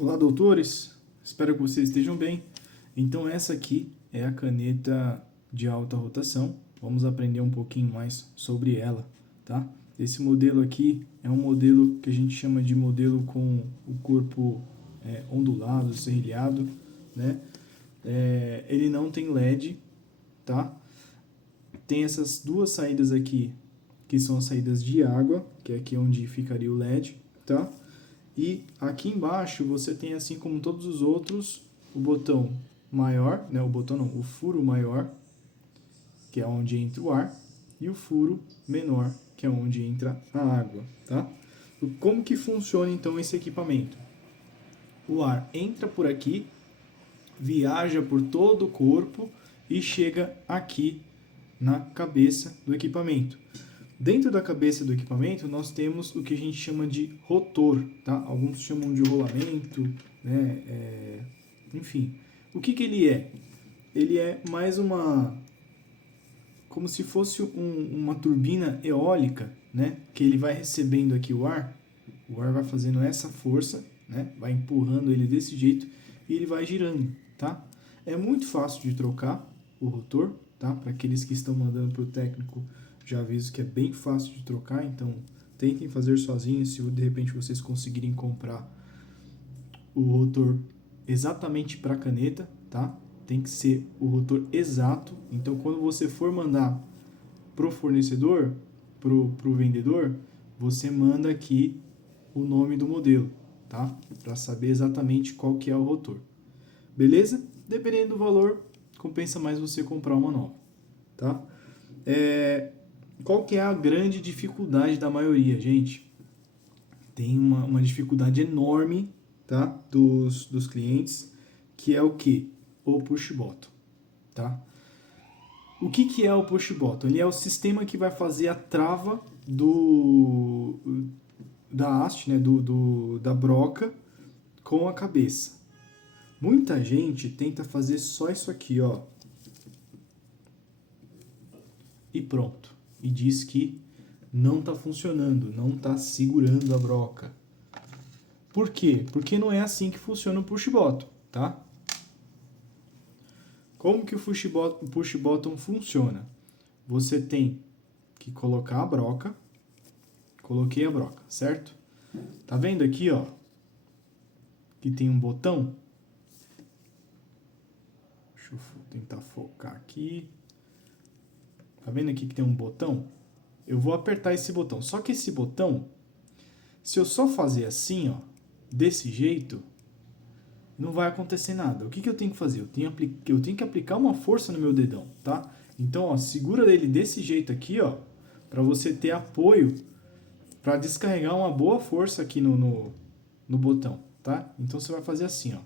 Olá, doutores. Espero que vocês estejam bem. Então, essa aqui é a caneta de alta rotação. Vamos aprender um pouquinho mais sobre ela, tá? Esse modelo aqui é um modelo que a gente chama de modelo com o corpo ondulado, serrilhado, né? Ele não tem LED, tá? Tem essas duas saídas aqui, que são as saídas de água, que é aqui onde ficaria o LED, tá? E aqui embaixo você tem, assim como todos os outros, o botão maior, né, o botão não, o furo maior, que é onde entra o ar, e o furo menor, que é onde entra a água, tá? Como que funciona então esse equipamento? O ar entra por aqui, viaja por todo o corpo e chega aqui na cabeça do equipamento. Dentro da cabeça do equipamento, nós temos o que a gente chama de rotor, tá? Alguns chamam de rolamento, né? Enfim, o que ele é? Ele é mais como se fosse uma turbina eólica, né? Que ele vai recebendo aqui o ar vai fazendo essa força, né? Vai empurrando ele desse jeito e ele vai girando, tá? É muito fácil de trocar o rotor, tá? Para aqueles que estão mandando para o técnico, já aviso que é bem fácil de trocar, então tentem fazer sozinhos se de repente vocês conseguirem comprar o rotor exatamente para a caneta, tá? Tem que ser o rotor exato. Então, quando você for mandar pro fornecedor, pro vendedor, você manda aqui o nome do modelo, tá? Para saber exatamente qual que é o rotor. Beleza? Dependendo do valor, compensa mais você comprar uma nova, tá? Qual que é a grande dificuldade da maioria, gente? Tem uma dificuldade enorme, tá? Dos clientes, que é o que? O push bottom, tá? O que é o push bottom? Ele é o sistema que vai fazer a trava da haste, né? Da broca com a cabeça. Muita gente tenta fazer só isso aqui, ó. E pronto. E diz que não está funcionando, não está segurando a broca. Por quê? Porque não é assim que funciona o push bottom, tá? Como que o push bottom funciona? Você tem que colocar a broca. Coloquei a broca, certo? Tá vendo aqui, ó? Que tem um botão. Deixa eu tentar focar aqui. Tá vendo aqui que tem um botão? Eu vou apertar esse botão. Só que esse botão, se eu só fazer assim, ó, desse jeito, não vai acontecer nada. O que eu tenho que fazer? Eu tenho que aplicar uma força no meu dedão, tá? Então, ó, segura ele desse jeito aqui, ó, para você ter apoio para descarregar uma boa força aqui no botão, tá? Então você vai fazer assim, ó.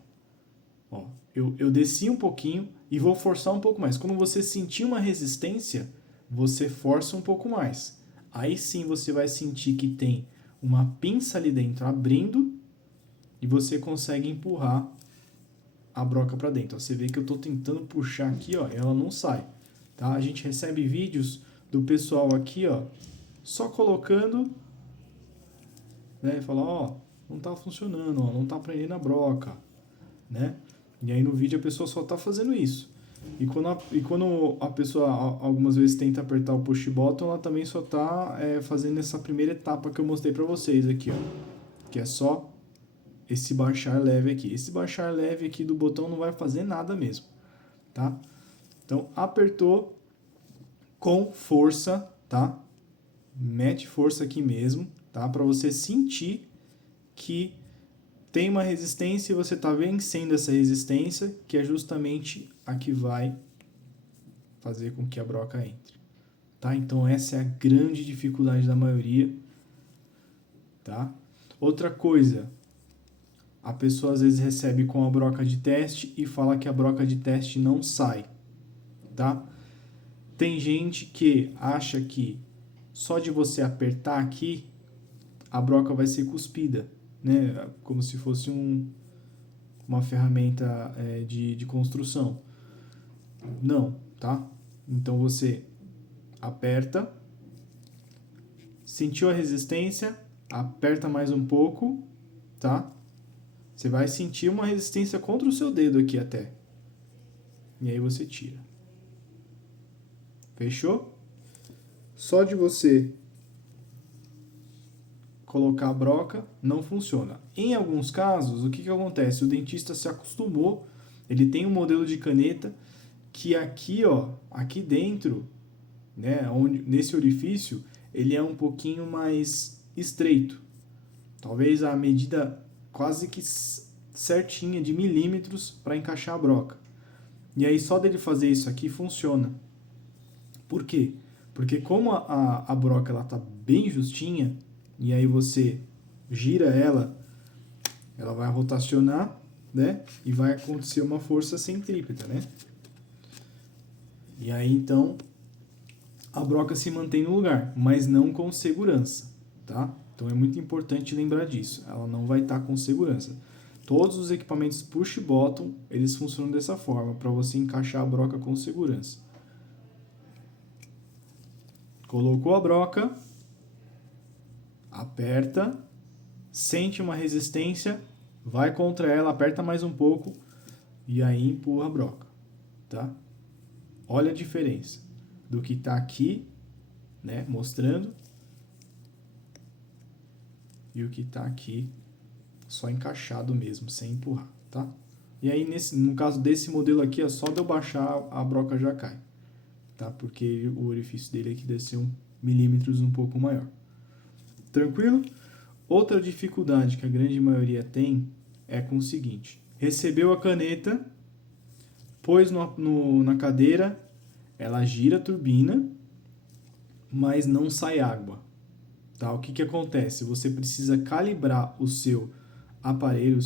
Ó, eu desci um pouquinho e vou forçar um pouco mais. Quando você sentir uma resistência, você força um pouco mais. Aí sim você vai sentir que tem uma pinça ali dentro abrindo e você consegue empurrar a broca para dentro. Ó, você vê que eu estou tentando puxar aqui, ó, ela não sai. Tá? A gente recebe vídeos do pessoal aqui, ó, só colocando, né, e fala, ó, não está funcionando, ó, não está prendendo a broca, né? E aí no vídeo a pessoa só está fazendo isso. E quando a pessoa algumas vezes tenta apertar o push button, ela também só está fazendo essa primeira etapa que eu mostrei para vocês aqui, ó, que é só esse baixar leve aqui. Esse baixar leve aqui do botão não vai fazer nada mesmo, tá? Então apertou com força, tá? Mete força aqui mesmo, tá? Para você sentir que tem uma resistência e você está vencendo essa resistência, que é justamente a que vai fazer com que a broca entre. Tá? Então essa é a grande dificuldade da maioria. Tá? Outra coisa, a pessoa às vezes recebe com a broca de teste e fala que a broca de teste não sai. Tá? Tem gente que acha que só de você apertar aqui, a broca vai ser cuspida, né? Como se fosse uma ferramenta de construção. Não, tá? Então você aperta, sentiu a resistência, aperta mais um pouco, tá? Você vai sentir uma resistência contra o seu dedo aqui até. E aí você tira. Fechou? Só de você colocar a broca não funciona. Em alguns casos, o que acontece? O dentista se acostumou, ele tem um modelo de caneta que aqui, ó, aqui dentro, né, nesse orifício, ele é um pouquinho mais estreito. Talvez a medida quase que certinha de milímetros para encaixar a broca. E aí só dele fazer isso aqui funciona. Por quê? Porque como a broca ela tá bem justinha, e aí você gira ela, ela vai rotacionar, né? E vai acontecer uma força centrípeta, né? E aí então a broca se mantém no lugar, mas não com segurança, tá? Então é muito importante lembrar disso. Ela não vai estar com segurança. Todos os equipamentos push bottom, eles funcionam dessa forma, para você encaixar a broca com segurança. Colocou a broca, aperta, sente uma resistência, vai contra ela, aperta mais um pouco e aí empurra a broca, tá? Olha a diferença do que está aqui, né, mostrando, e o que está aqui só encaixado mesmo, sem empurrar, tá? E aí, no caso desse modelo aqui, é só de eu baixar, a broca já cai, tá? Porque o orifício dele aqui deve ser 1 milímetros um pouco maior. Tranquilo? Outra dificuldade que a grande maioria tem é com o seguinte: recebeu a caneta, pôs na cadeira, ela gira a turbina, mas não sai água. Tá? O que acontece? Você precisa calibrar o seu aparelho,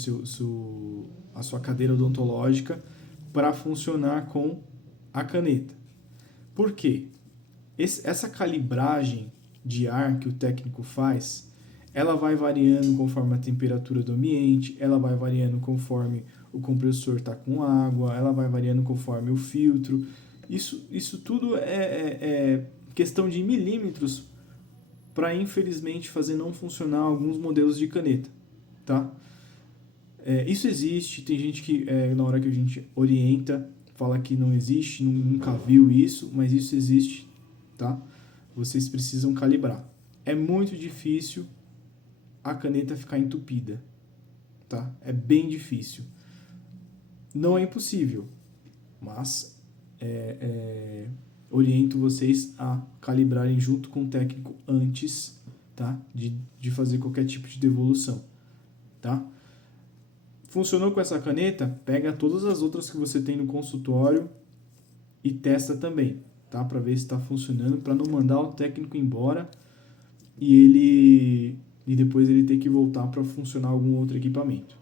a sua cadeira odontológica para funcionar com a caneta. Por quê? Essa calibragem de ar que o técnico faz, ela vai variando conforme a temperatura do ambiente, ela vai variando conforme o compressor está com água, ela vai variando conforme o filtro. Isso tudo é questão de milímetros para, infelizmente, fazer não funcionar alguns modelos de caneta, tá? Isso existe, tem gente que, na hora que a gente orienta, fala que não existe, nunca viu isso, mas isso existe, tá? Vocês precisam calibrar. É muito difícil a caneta ficar entupida, tá? É bem difícil. Não é impossível, mas oriento vocês a calibrarem junto com o técnico antes, tá? de fazer qualquer tipo de devolução, tá? Funcionou com essa caneta? Pega todas as outras que você tem no consultório e testa também, tá? Para ver se está funcionando, para não mandar o técnico embora e depois ele ter que voltar para funcionar algum outro equipamento,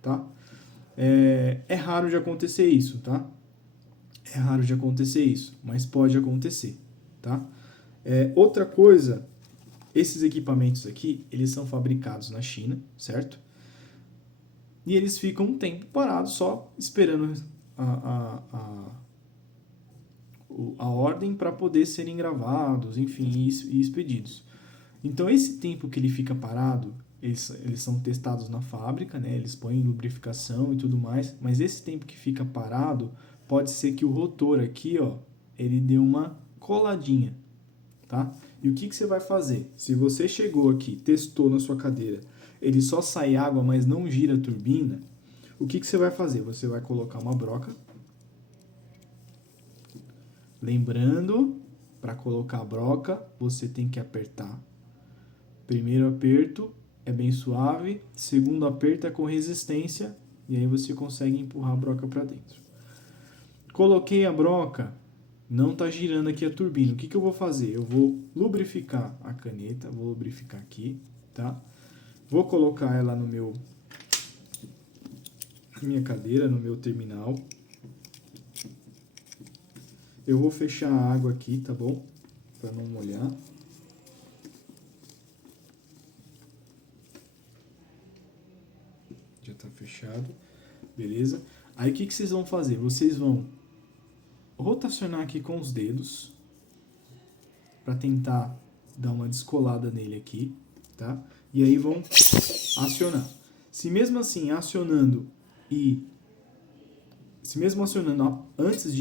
tá? É raro de acontecer isso, tá? É raro de acontecer isso, mas pode acontecer, tá? Outra coisa, esses equipamentos aqui, eles são fabricados na China, certo? E eles ficam um tempo parados só esperando a ordem para poder serem gravados, enfim, e expedidos. Então, esse tempo que ele fica parado, eles são testados na fábrica, né? Eles põem lubrificação e tudo mais, mas esse tempo que fica parado, pode ser que o rotor aqui, ó, ele dê uma coladinha, tá? E o que você vai fazer? Se você chegou aqui, testou na sua cadeira, ele só sai água, mas não gira a turbina, o que você vai fazer? Você vai colocar uma broca. Lembrando, para colocar a broca, você tem que apertar. Primeiro aperto é bem suave, segundo aperto é com resistência, e aí você consegue empurrar a broca para dentro. Coloquei a broca, não está girando aqui a turbina. O que eu vou fazer? Eu vou lubrificar a caneta, vou lubrificar aqui, tá? Vou colocar ela na minha cadeira, no meu terminal. Eu vou fechar a água aqui, tá bom? Para não molhar. Já está fechado, beleza? Aí o que vocês vão fazer? Vocês vão rotacionar aqui com os dedos para tentar dar uma descolada nele aqui, tá? E aí vão acionar. Se mesmo assim acionando antes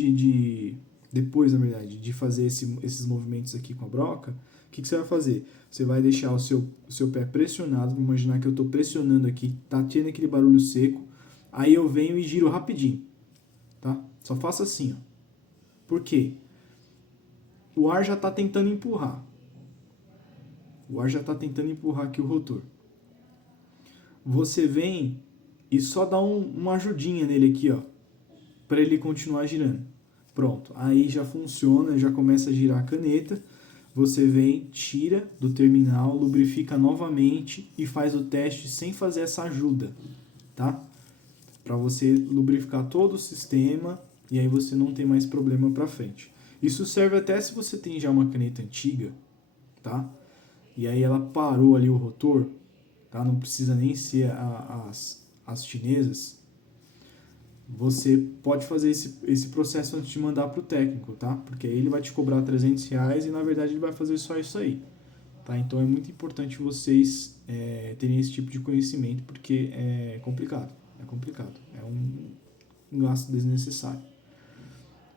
depois, na verdade, de fazer esses movimentos aqui com a broca, o que você vai fazer? Você vai deixar o seu pé pressionado, vou imaginar que eu estou pressionando aqui, tá tendo aquele barulho seco, aí eu venho e giro rapidinho, tá? Só faça assim, ó. Por quê? O ar já está tentando empurrar. O ar já está tentando empurrar aqui o rotor. Você vem e só dá uma ajudinha nele aqui, ó, para ele continuar girando. Pronto, aí já funciona, já começa a girar a caneta. Você vem, tira do terminal, lubrifica novamente e faz o teste sem fazer essa ajuda, tá? Para você lubrificar todo o sistema e aí você não tem mais problema para frente. Isso serve até se você tem já uma caneta antiga, tá? E aí ela parou ali o rotor, tá? Não precisa nem ser as chinesas. Você pode fazer esse processo antes de mandar para o técnico, tá? Porque aí ele vai te cobrar R$300 e na verdade ele vai fazer só isso aí, tá? Então é muito importante vocês terem esse tipo de conhecimento porque é complicado, é um gasto desnecessário.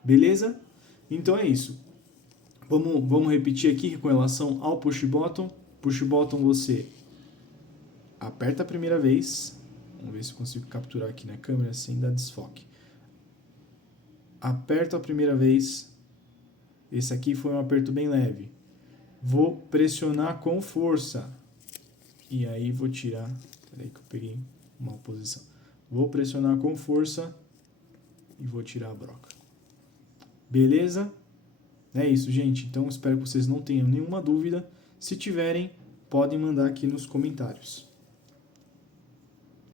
Beleza? Então é isso. Vamos repetir aqui com relação ao push button. Push button você aperta a primeira vez. Vamos ver se eu consigo capturar aqui na câmera sem dar desfoque. Aperto a primeira vez. Esse aqui foi um aperto bem leve. Vou pressionar com força. E aí vou tirar. Peraí que eu peguei uma posição. Vou pressionar com força e vou tirar a broca. Beleza? É isso, gente. Então espero que vocês não tenham nenhuma dúvida. Se tiverem, podem mandar aqui nos comentários.